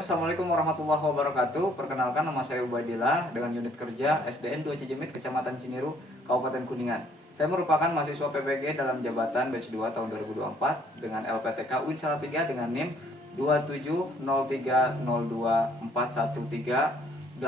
Assalamualaikum warahmatullahi wabarakatuh. Perkenalkan, nama saya Ubadillah dengan unit kerja SDN 2 Cijemit, Kecamatan Ciniru, Kabupaten Kuningan. Saya merupakan mahasiswa PPG dalam jabatan batch 2 tahun 2024 dengan LPTK UIN Salatiga dengan NIM 2703024137.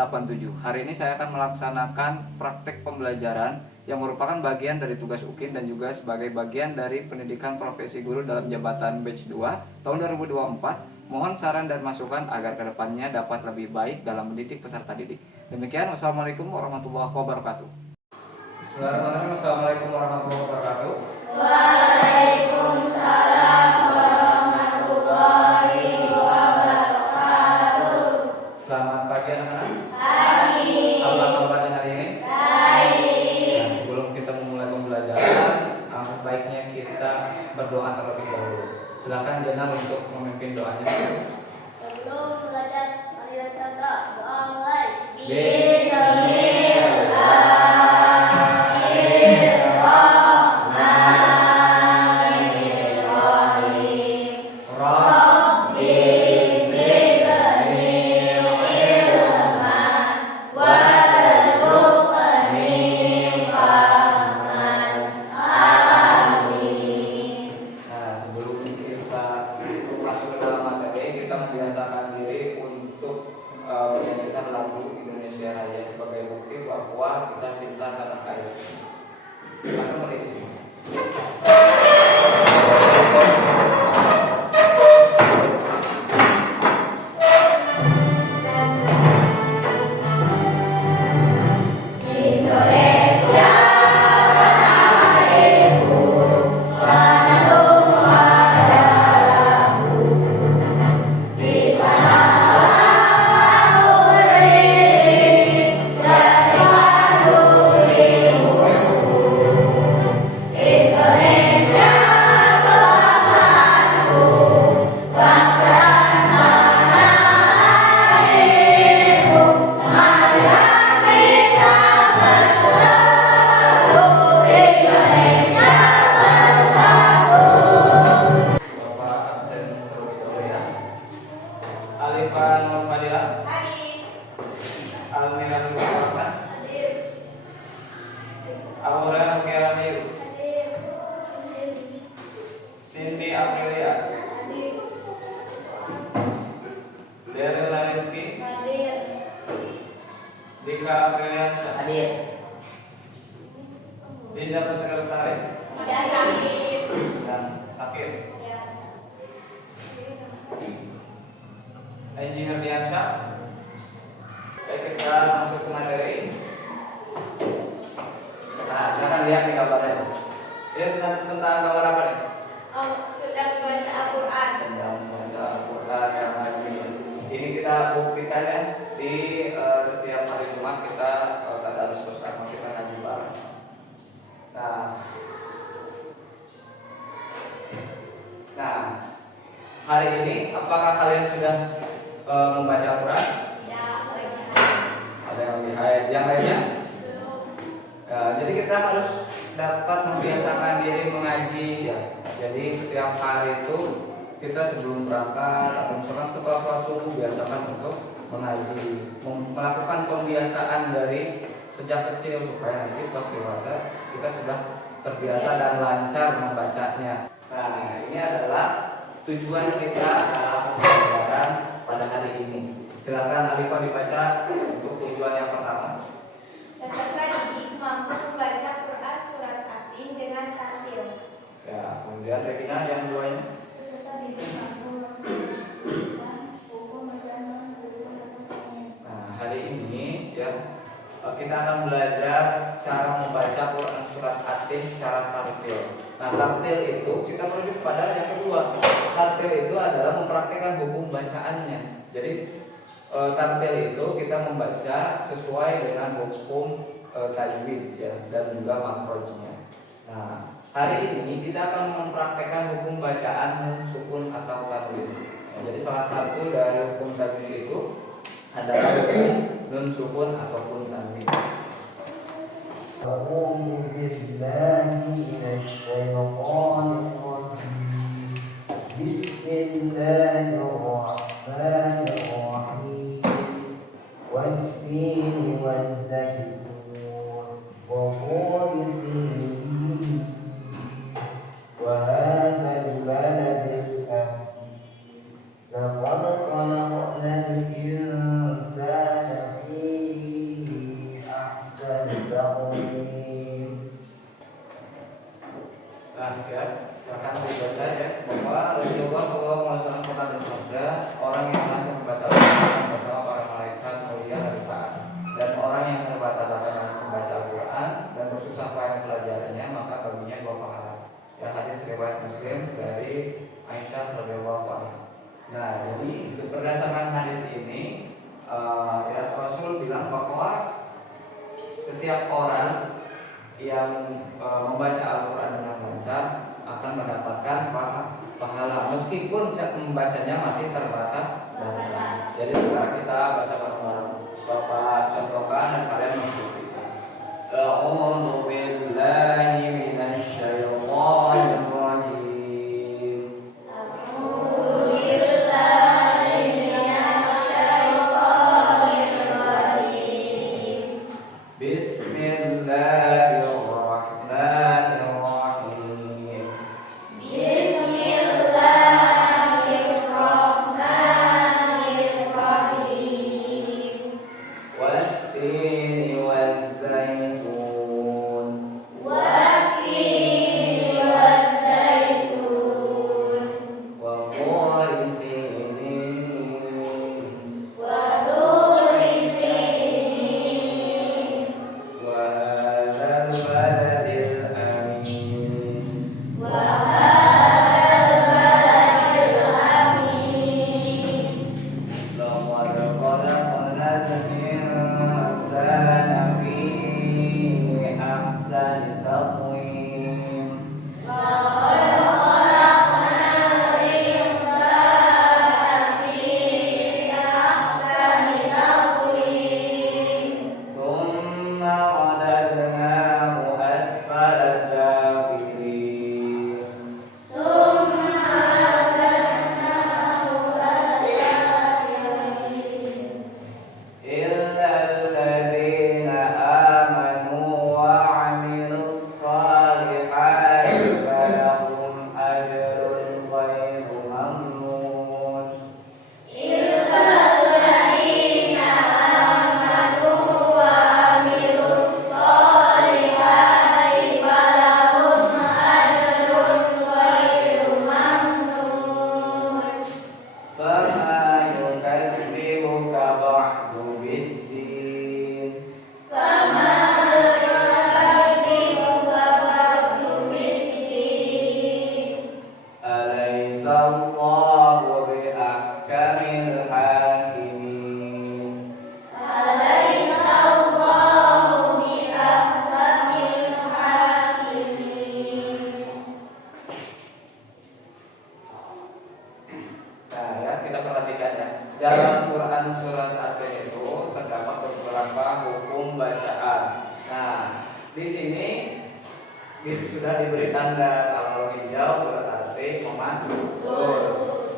Hari ini saya akan melaksanakan praktek pembelajaran yang merupakan bagian dari tugas UKIN dan juga sebagai bagian dari pendidikan profesi guru dalam jabatan batch 2 tahun 2024. Mohon saran dan masukan agar kedepannya dapat lebih baik dalam mendidik peserta didik. Demikian, wassalamualaikum warahmatullahi wabarakatuh. Bismillahirrahmanirrahim. Assalamualaikum warahmatullahi wabarakatuh. Waalaikumsalam warahmatullahi wabarakatuh. Selamat pagi anak-anak. Pagi. Apa kabarnya hari ini? Baik. Nah, sebelum kita memulai pembelajaran, baiknya kita berdoa terlebih dahulu. Silakan Jenal untuk memimpin doanya. Sebelum belajar, mari kita doa mulai. Membiasakan diri untuk menyanyikan lagu Indonesia Raya sebagai bukti bahwa kita cinta tanah air. Silakan mulai. Alifan Nurmadila, Almira Nurmadila, Aura Nukialayu, Cindy Aprilia, Daryl Rizky, Dika Apriliansa, Dinda Putri Lestari, dan Sakir, Anji Herdiansyah. Baik, kita masuk ke materi. Nah, silakan lihat di gambarnya. Ini tentang gambar apa nih? Sedang membaca Al-Quran. Sedang membaca Al-Quran yang ngaji. Ini kita buktikan ya di setiap hari Jumat kita tadarus bersama, kita ngaji bareng. Nah, hari ini apakah kalian sudah membaca Al-Quran? Ya, Ada yang lebih yang lainnya? Jadi kita harus dapat membiasakan diri mengaji ya. Jadi setiap hari itu kita sebelum berangkat atau misalkan setelah sholat subuh biasakan untuk mengaji, melakukan pembiasaan dari sejak kecil supaya nanti pas dewasa kita sudah terbiasa dan lancar membacanya. Nah, ini adalah tujuan kita dalam pembelajaran pada hari ini. Silakan Alifah dibaca untuk tujuan yang pertama. peserta didik mampu membaca Quran surat At-Tin dengan tartil. Ya, kemudian Revina yang keduanya. Peserta didik mampu membaca buku bacaan. Nah, hari ini ya kita akan belajar cara membaca Quran surat At-Tin secara tartil. Nah, tartil itu kita merujuk mempraktikkan hukum bacaannya. Jadi tartil itu kita membaca sesuai dengan hukum tajwid ya, dan juga makhrajnya. Nah, hari ini kita akan mempraktikkan hukum bacaan nun sukun atau tanwin. Jadi salah satu dari hukum tajwid itu adalah hukum nun sukun ataupun tanwin. أعوذ بالله من الشيطان الرجيم بسم الله الرحمن الرحيم والتين والزيتون وطور سينين وهذا البلد الأمين لقد خلقنا الإنسان في أحسن تقويم. Nah ya, silakan dibaca ya, bahwa Rasulullah SAW pernah bersabda, orang yang langsung membaca Al-Quran bersama para malaikat mulia hari taat, dan orang yang terbatas-batas membaca Al-Quran dan bersusah payah mempelajarinya, maka baginya dua pahala. Ya, hadis riwayat Muslim dari Aisyah radhiyallahu anha. Nah, jadi berdasarkan hadis ini, ya Rasul bilang bahwa setiap orang yang membaca Al-Quran dengan lancar akan mendapatkan pahala meskipun membacanya masih terbatas. Jadi sekarang kita baca bareng-bareng. Bapak contohkan dan kalian mengikuti. A'udzu billahi minasy syaithanir rajim. Bismillahirrahmanirrahim. Wat-tini waz-zaitun. Wa thuri sinin. Wa hadzal baladil amin. Laqad khalaqnal insana fi ahsani taqwim. Thumma radadnahu asfala safilin. Illa alladhina amanu wa 'amilus salihati falahum ajrun ghairu mamnun. Fama yukadzibuka ba'du biddin. Alaysa Allahu biahkamil hakimin. Nah ya, kita perhatikan ya. Dalam Quran surat At-Tin itu terdapat beberapa hukum bacaan. Nah, di sini sudah diberi tanda. Kalau hijau surat At-Tin memantul.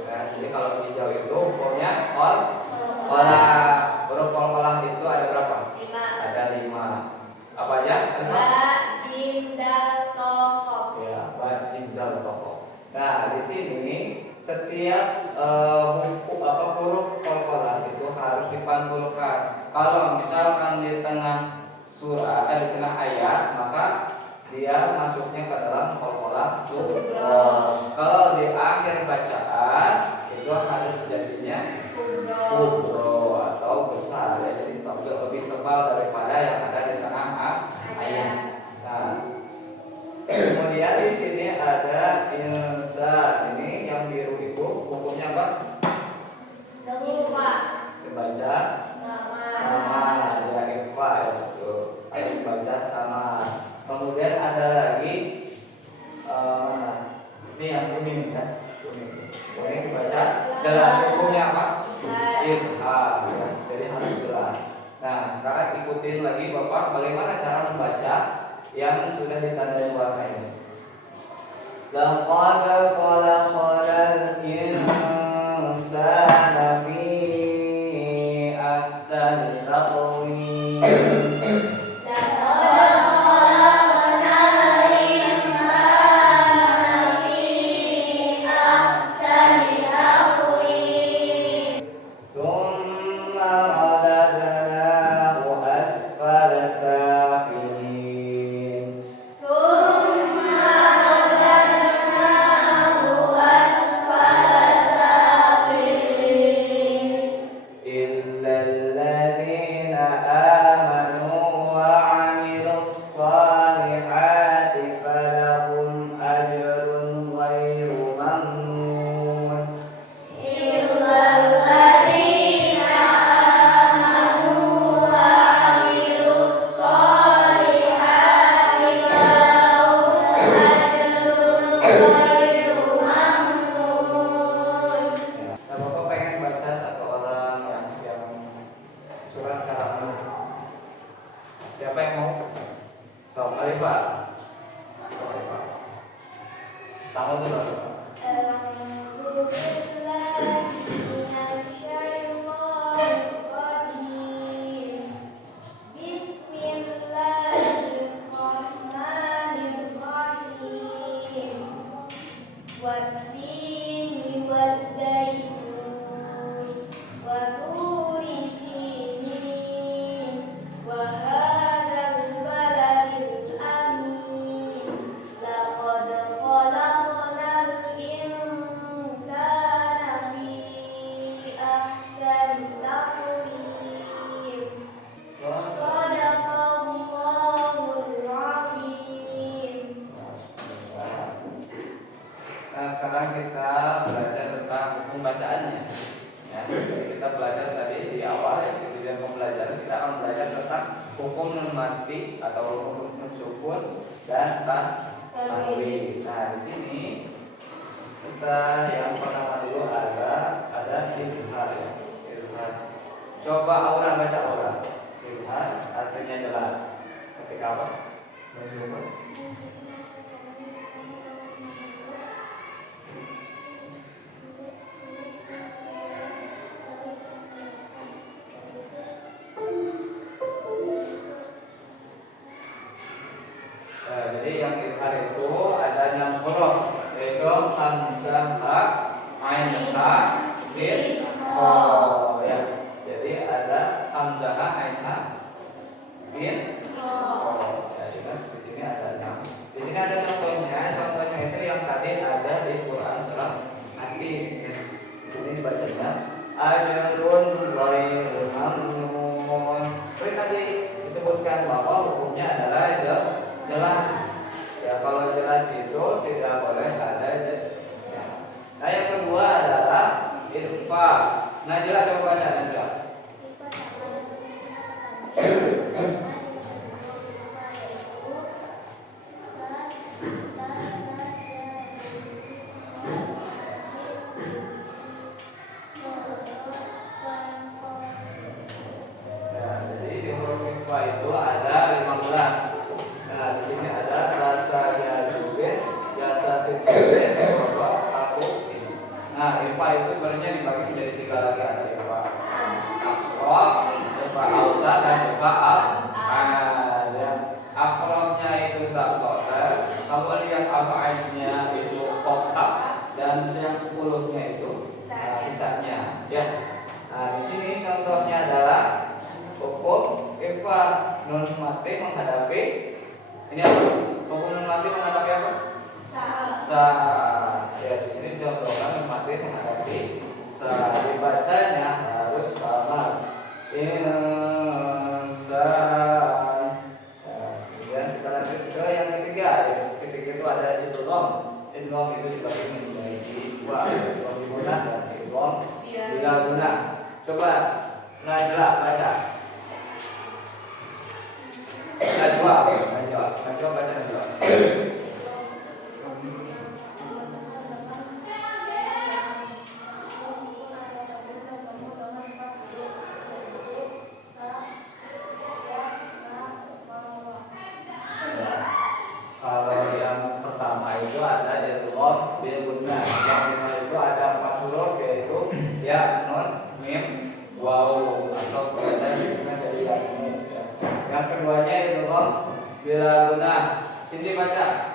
Nah, jadi kalau hijau itu hukumnya qolah. Huruf qolah itu ada berapa? 5. Ada 5. Apa aja? Jim dal tokoh. Ya, wajib dan tokoh. Nah, di sini setiap huruf qalqalah itu harus dipantulkan. Kalau misalkan di tengah surah di tengah ayat, maka dia masuknya ke dalam qalqalah surah. Kalau di akhir bacaan itu harus jadinya kubro atau besar ya, jadi lebih tebal daripada yang ada di tengah ayat. Nah, kemudian di sini ada insan, ini yang biru itu hukumnya apa? Ini yang kuning ya. Kuning baca jelas. Hukumnya apa? Idhar ya. Jadi harus jelas. Nah, sekarang ikutin lagi Bapak bagaimana cara membaca yang sudah ditandai warna ini. Laqad khalaqal insana fi ahsani taqwim. Siapa yang mau? Sok, ayo Pak. Tangan dulu. Nah, sekarang kita belajar tentang hukum bacaannya. Ya, jadi kita belajar tadi di awal ya, kemudian pembelajaran kita akan belajar tentang hukum nun mati atau hukum nun sukun dan tanwin. Nah, di sini kita yang pertama dulu ada idhar ya. Idhar. Coba orang baca orang. Idhar artinya jelas. Ketika apa? Nun sukun. Jadi yang idhar itu ada 6 huruf, yaitu hamzah, ha, ain, ha, mim, kha ya. Jadi ada hamzah, ha, ain, ha, mim, kha. Jadi kan di sini ada 6. Di sini ada contohnya. Contohnya itu yang tadi ada di Quran surat Atin. Di sini dibacanya ajrun ghairu mamnun. Seperti tadi disebutkan bahwa hukumnya adalah jelas ya. Kalau jelas itu tidak boleh ada ya. Nah, yang kedua adalah ikhfa. Najla coba baca Najla. Nah, jadi di huruf ikhfa itu ada 15. Nah, di sini ada rasa jazubin, jasa siksuin, robot, aku. Nah, ikhfa itu sebenarnya dibagi menjadi 3 lagi. Ada ikhfa akrob, ikhfa ausa, dan ikhfa al-ada. Akrobnya itu tak boleh. Kemudian al-ainnya itu kotak, dan yang 10-nya itu sisanya. Ya. Nah, di sini contohnya adalah hukum ikhfa nun mati menghadapi ini apa? Hukum nun mati menghadapi apa? Sa. Ya, di sini contohkan nun mati menghadapi sa. Dibacanya harus sama. Insan. Kemudian kita lanjut ke yang ketiga. Yang ketiga itu ada idgham. Idgham itu dibagi menjadi 2. Idgham guna dan idgham tidak guna. Coba Najla baca. Najwa baca Najwa. bil gunnah. Yang dimana itu ada 4 huruf yaitu ya, nun, mim, waw atau perkataan disebutkan dari ya, mim. Yang keduanya idgham bila gunnah. Sini baca.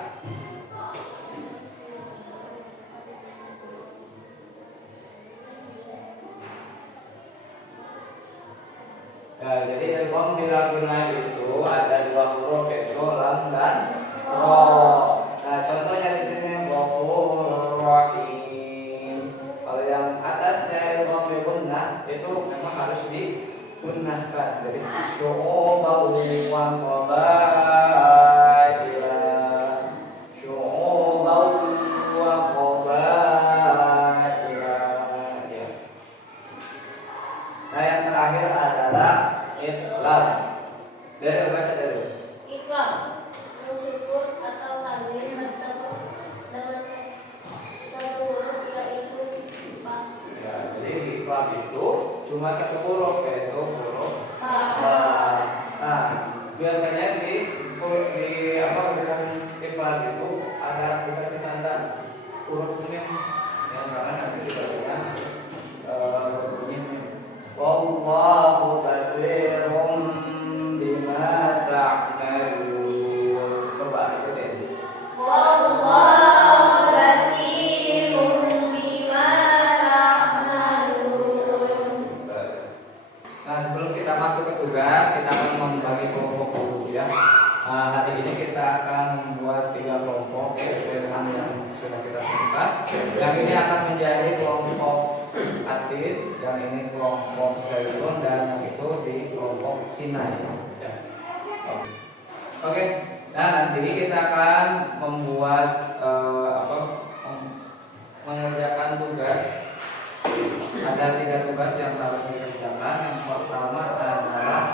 Ya, jadi idgham bila gunnah itu ada 2 huruf yaitu lam dan ro. Nah, contohnya di sini Ghafurur Rahim. Kalau yang atasnya idgham bil gunnah itu memang harus digunakan. Jadi syu'uban wa qabaila. Syu'uban wa qabaila. Ya. Nah, yang terakhir adalah ikhlas. Dari baca dulu. Ikram, bersyukur atau takbir bertemu dengan satu huruf yaitu ba. Ya, jadi ikhlas itu cuma 1 huruf yaitu huruf Ba. ba. Nah, biasanya di apa hukum ikhlas itu ada dikasih tanda huruf kuning yang karena nanti dibacanya huruf kuning. Wallahu basirun bima ta'malun. Coba itu deh. Wallahu basirun bima ta'malun. Nah, sebelum kita masuk ke tugas, kita akan membagi kelompok dulu ya. Hari ini kita akan membuat 3 kelompok sesuai dengan yang sudah kita tentukan. Yang ini akan menjadi kelompok Atid, yang ini kelompok Zaitun, dan yang itu di kelompok Sinai. Ya. Oke. Nah, nanti kita akan membuat mengerjakan tugas. Ada 3 tugas yang harus dikerjakan. Yang pertama adalah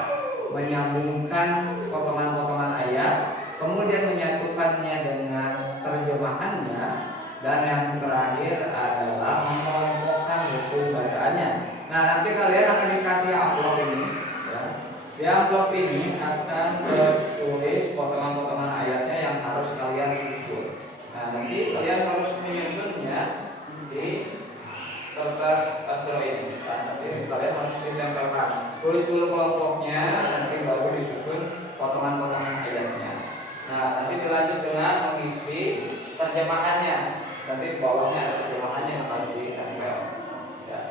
menyambungkan potongan-potongan ayat, kemudian menyatukannya dengan terjemahannya, dan yang terakhir adalah mengelompokkan buku bacaannya. Nah, nanti kalian akan dikasih amplop ini ya. Di amplop ini akan tertulis potongan-potongan ayatnya yang harus kalian susun. Nah, nanti kalian harus menyusunnya di kertas astro ini. Nah, nanti kalian harus ditempelkan. Tulis dulu kelompoknya, nanti baru disusun potongan-potongan ayatnya. Nah, nanti dilanjut dengan mengisi terjemahannya. Nanti bawahnya ada terjemahannya yang harus ditempel. Ya.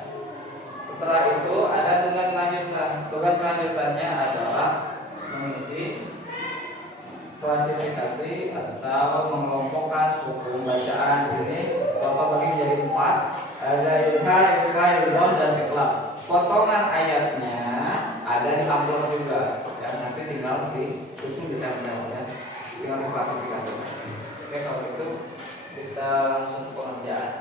Setelah itu ada tugas lanjutan. Tugas lanjutannya adalah mengisi klasifikasi atau mengelompokkan hukum bacaan. Di sini Bapak bagi menjadi 4. Ada ilhar, idgham, dan ikhlas. Potongan ayatnya ada di amplop juga. Ya, nanti tinggal disusun ditempel ya. Tinggal diklasifikasi. Oke, kalau itu kita langsung ke pengerjaan.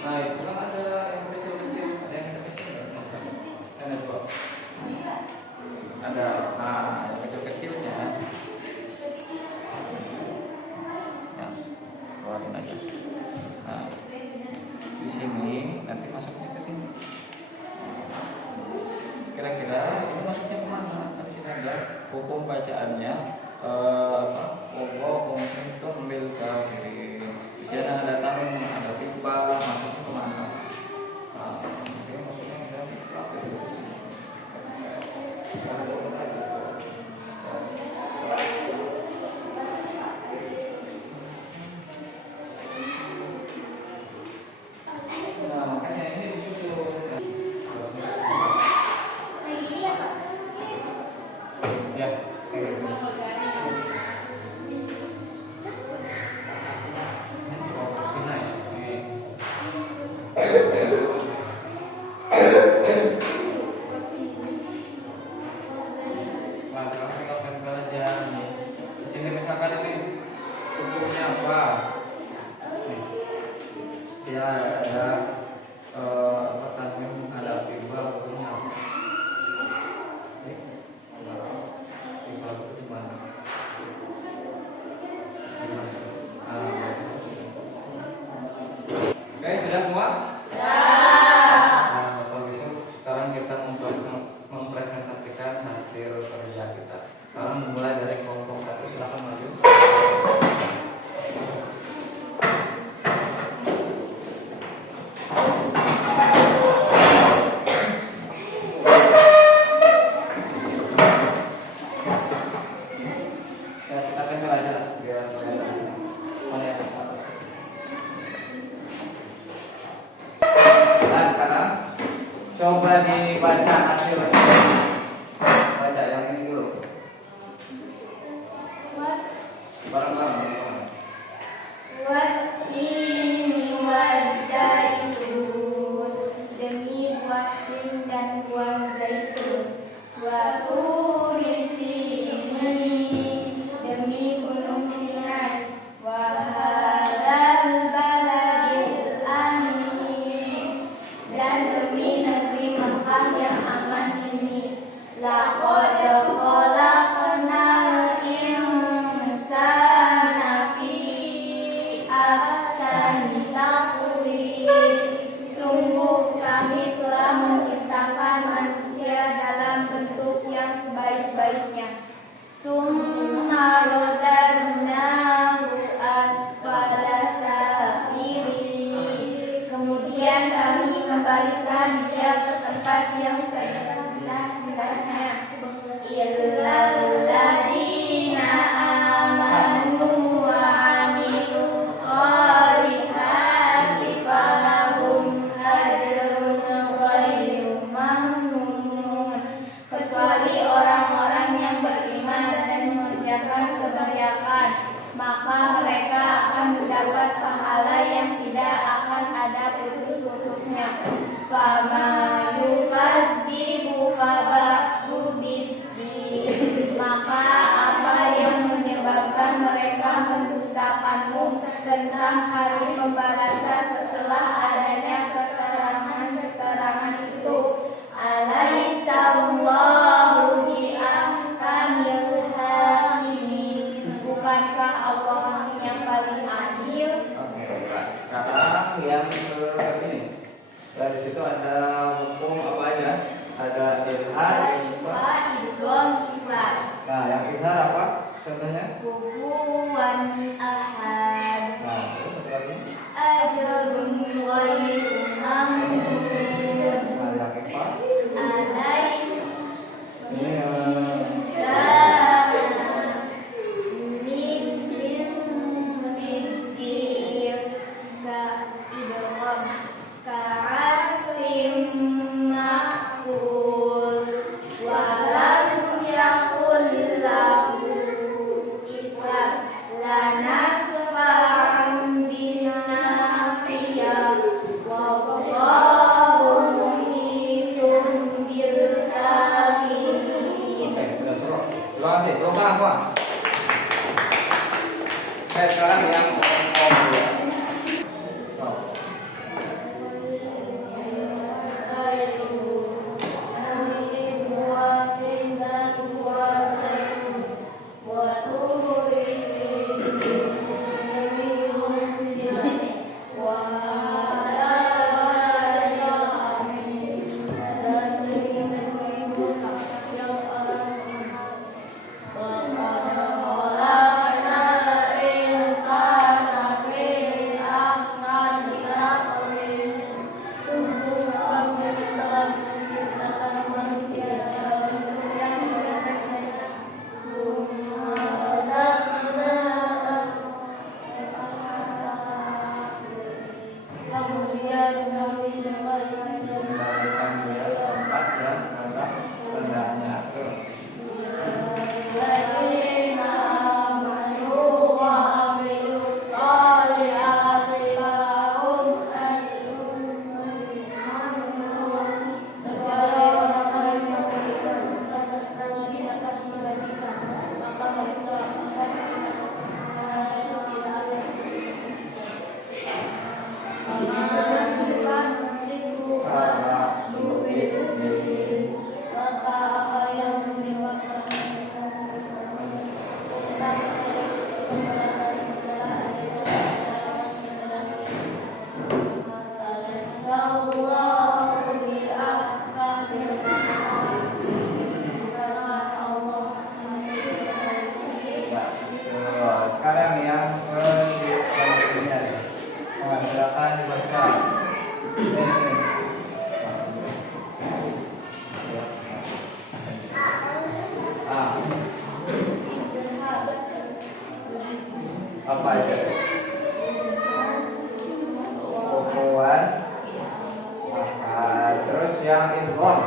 Nah, itu kan ada yang kecil-kecil, ada yang kecil-kecil. Ada dua. Ada, yang kecil-kecilnya. Ya, keluarin aja. Nah, di sini nanti masuknya ke sini. Kira-kira ini masuknya kemana? Nanti sini ada hukum bacaannya. Wallahu kuntum bil kafirin. Di sini ada tanun, ada tiba, masuknya kemana? Ini masuknya ada kafir. Wattini wazzaitun, demi buah tin dan buah zaitun. Wa turi sinin, demi gunung Sinai. Wa hadzal baladil amin, dan demi negeri Mekah yang aman ini. Laqad khalaqnal insana fi ahsani taqwim. Sungguh kami telah menciptakan manusia dalam bentuk yang sebaik-baiknya. Summa radadnahu asfala safilin. Kemudian kami kembalikan dia ke tempat yang serendah-rendahnya. Illal ladzina amanu wa amilus sholihati falahum ajrun ghairu mamnun. Kecuali orang-orang yang beriman dan mengerjakan kebaikan, maka mereka akan mendapat pahala yang tidak akan ada putus-putusnya. Fama yukadzibuka ba'du biddin, maka apa yang menyebabkan mereka mendustakanmu tentang hari pembalasan setelah adanya keterangan-keterangan itu? Alaihissallahu biahkamil hakimin, bukankah Allah yang paling adil? Oke, baik. Sekarang yang ini. Dari situ ada hukum apa aja? Ada ilhad, Idgham, ikhlas. Nah, yang ilhad apa? Contohnya? Kufuwan ahad, Nah, terus satu lagi. ajrun ghairu mamnun, Nah, yang ikhfa. alaihi Ini min sijil, ka idgham, ka aslim ma'kul, walam yakul lahu ikhlas, la nasfa'an bin nasiyah, wallahu muhitun bil kafirin. Oke, sudah suruh. Terima kasih. Tepuk tangan, Pak. Oke, sekarang yang om ya. Oh. Misalkan dia tempat yang sekarang rendahnya. Terus. Sekarang yang selanjutnya, silakan dibaca. Apa itu? Kufuwan. Terus yang idgham.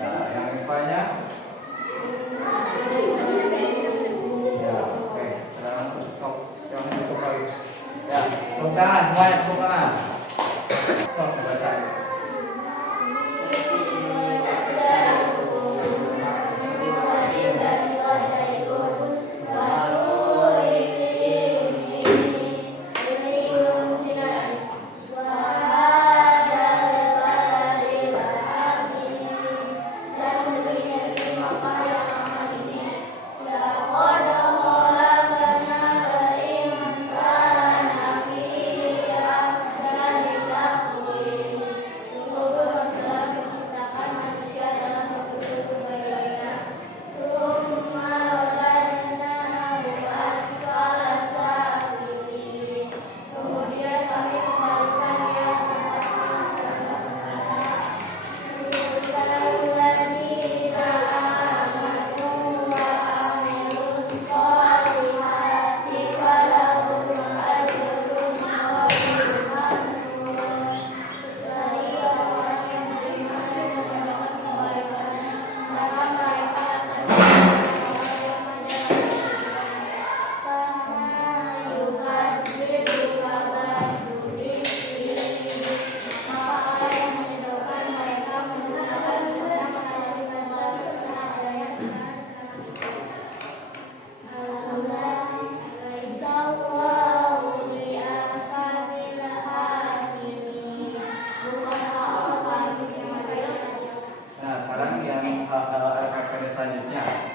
Nah, yang ikhfanya Tepuk tangan semuanya, tepuk tangan. Sok baca.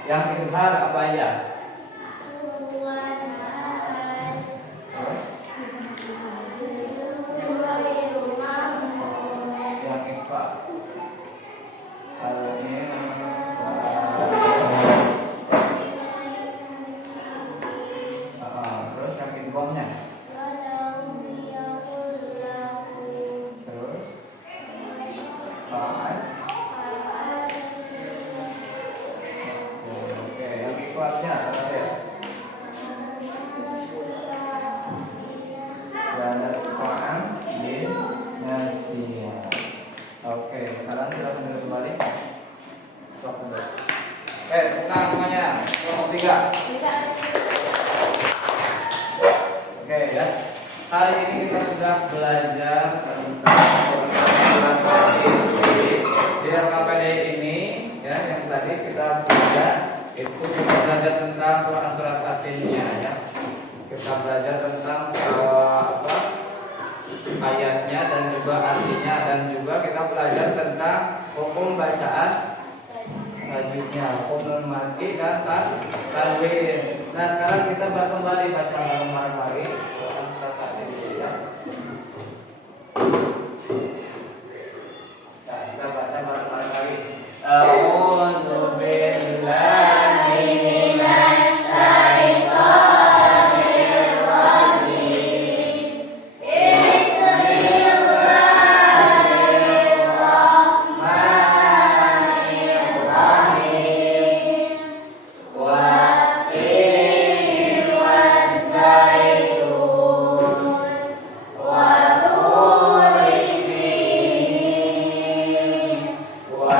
Yang izhar apa aja? Yang ikhfa. Terus yang idghamnya. Terus pas. Oke, yang ikhlasnya apa ya? Balas Quran bin Nasiyah. Oke, sekarang kita menurut kembali. Stop dulu. Tenang semuanya. Kelompok 3. Oke ya. Hari ini kita sudah belajar tentang surat KPD. Di KPD ini ya, yang tadi kita belajar itu kita belajar tentang Quran surat At-Tinnya ya. Kita belajar tentang ayatnya dan juga artinya, dan juga kita belajar tentang hukum bacaan selanjutnya, hukum mati dan tanwin. Nah, sekarang kita kembali baca bareng-bareng lagi Quran surat At-Tin ya. Nah, kita baca bareng-bareng lagi. A'udzu billahi minasy syaithanir rajim. Bismillahirrahmanirrahim. Wat-tin waz-zaitun wa tur sinin wa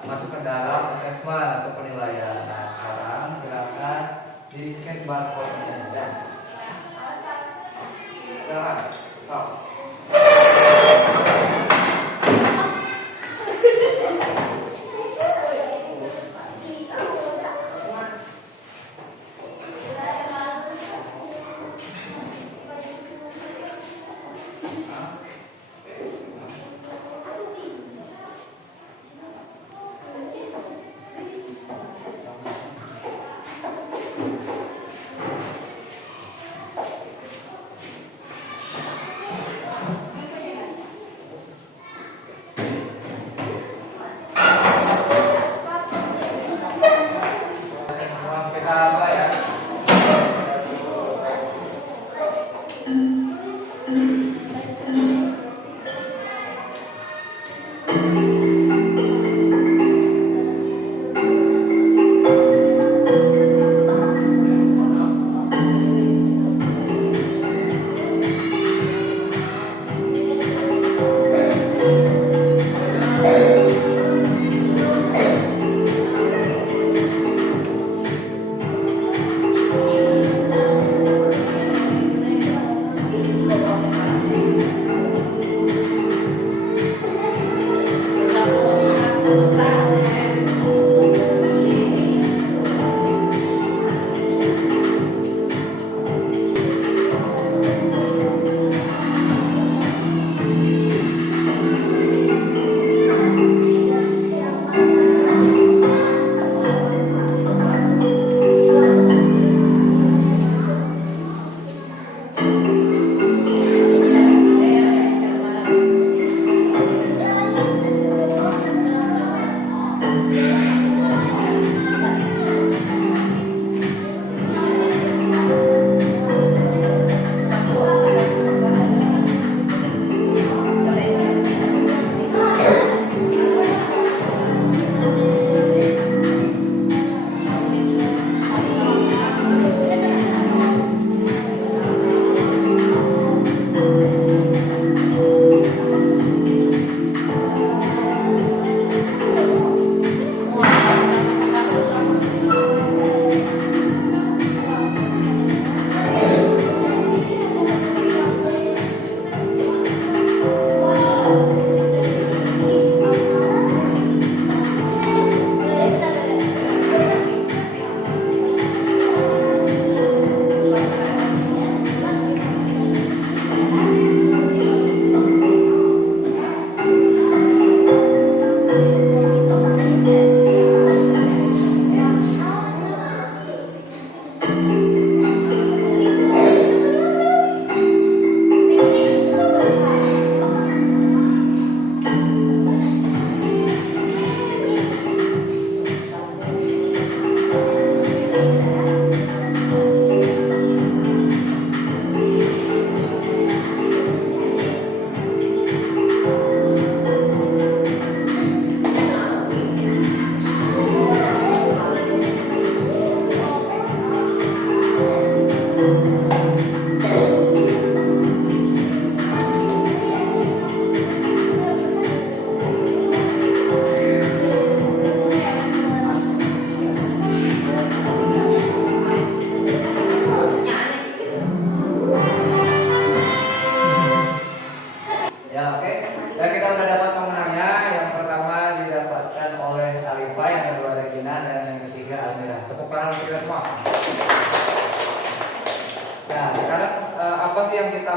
masuk ke dalam asesmen atau penilaian. Nah, sekarang silakan di scan barcode-nya ya. Silakan. Stop.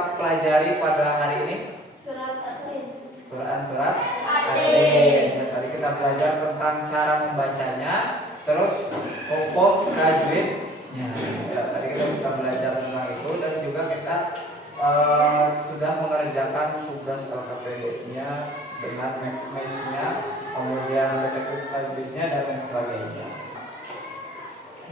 kita pelajari pada hari ini? Surat At-Tin. Surat At-Tin. Ya, tadi kita belajar tentang cara membacanya, terus pokok tajwidnya. Ya, tadi kita belajar tentang itu dan juga kita sudah mengerjakan tugas LKPD-nya dengan match-nya, kemudian detektif tajwidnya dan lain sebagainya.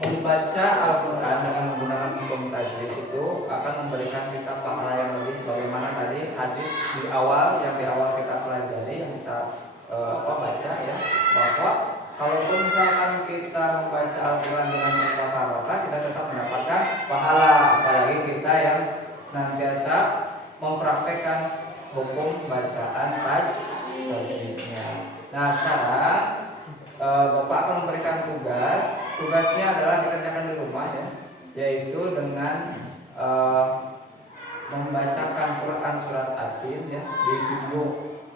Membaca Al-Quran dengan menggunakan hukum tajwid itu akan memberikan kita pahala yang lebih, sebagaimana tadi hadis di awal kita pelajari, yang kita baca ya, bahwa kalaupun misalkan kita membaca Al-Quran dengan tanpa barokah, kita tetap mendapatkan pahala, apalagi kita yang senantiasa mempraktekkan hukum bacaan tajwidnya. Nah, sekarang Bapak akan memberikan tugasnya adalah dikerjakan di rumah ya, yaitu dengan membacakan Quran surat At-Tin ya di video,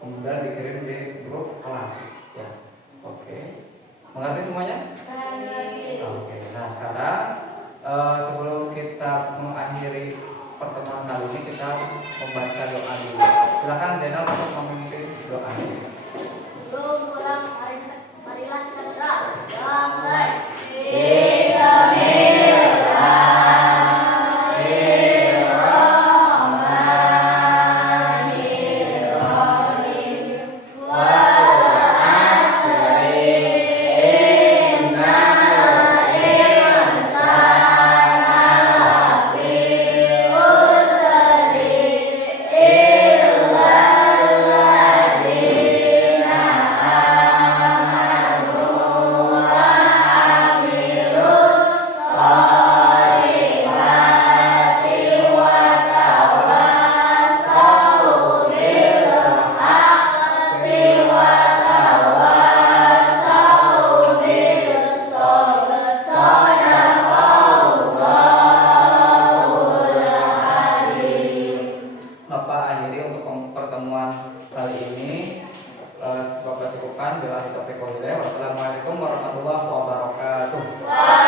kemudian dikirim di grup kelas ya. Oke. Mengerti semuanya? Oke. Nah, sekarang sebelum kita mengakhiri pertemuan kali ini, kita membaca doa dulu. Silakan Zainal untuk memimpin doa. Belum pulang, marilah kita berdoa. Doa mulai. Wassalamualaikum warahmatullahi wabarakatuh.